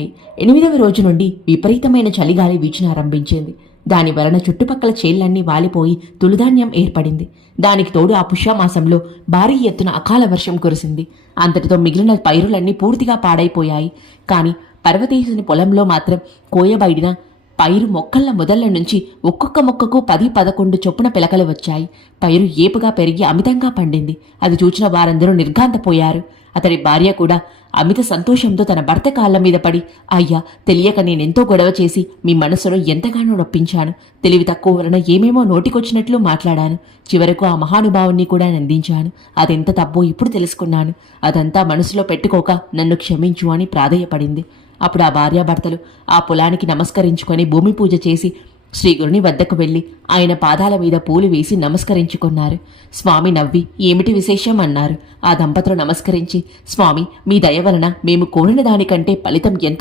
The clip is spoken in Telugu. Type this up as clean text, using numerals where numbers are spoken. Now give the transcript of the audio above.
మొదలయ్యాయి. 8వ రోజు నుండి విపరీతమైన చలిగాలి వీచనారంభించింది. దాని వలన చుట్టుపక్కల చేళ్లన్నీ వాలిపోయి తులుధాన్యం ఏర్పడింది. దానికి తోడు ఆ పుష్యమాసంలో భారీ ఎత్తున అకాల వర్షం కురిసింది. అంతటితో మిగిలిన పైరులన్నీ పూర్తిగా పాడైపోయాయి. కాని పర్వతేశుని పొలంలో మాత్రం కోయబడిన పైరు మొక్కల మొదళ్ల నుంచి ఒక్కొక్క మొక్కకు 10-11 చొప్పున పిలకలు వచ్చాయి. పైరు ఏపుగా పెరిగి అమితంగా పండింది. అది చూచిన వారందరూ నిర్ఘాంతపోయారు. అతడి భార్య కూడా అమిత సంతోషంతో తన భర్త కాళ్ల మీద పడి, అయ్యా, తెలియక నేనెంతో గొడవ చేసి మీ మనసులో ఎంతగానో నొప్పించాను. తెలివి తక్కువ వలన ఏమేమో నోటికొచ్చినట్లు మాట్లాడాను. చివరకు ఆ మహానుభావుణ్ణి కూడా నందించాను. అదెంత తప్పో ఇప్పుడు తెలుసుకున్నాను. అదంతా మనసులో పెట్టుకోక నన్ను క్షమించు అని ప్రాధేయపడింది. అప్పుడు ఆ భార్యాభర్తలు ఆ పొలానికి నమస్కరించుకొని భూమి పూజ చేసి శ్రీగురుని వద్దకు వెళ్లి ఆయన పాదాల మీద పూలు వేసి నమస్కరించుకున్నారు. స్వామి నవ్వి, ఏమిటి విశేషం అన్నారు. ఆ దంపతులు నమస్కరించి, స్వామి, మీ దయ వలన మేము కోరిన దానికంటే ఫలితం ఎంత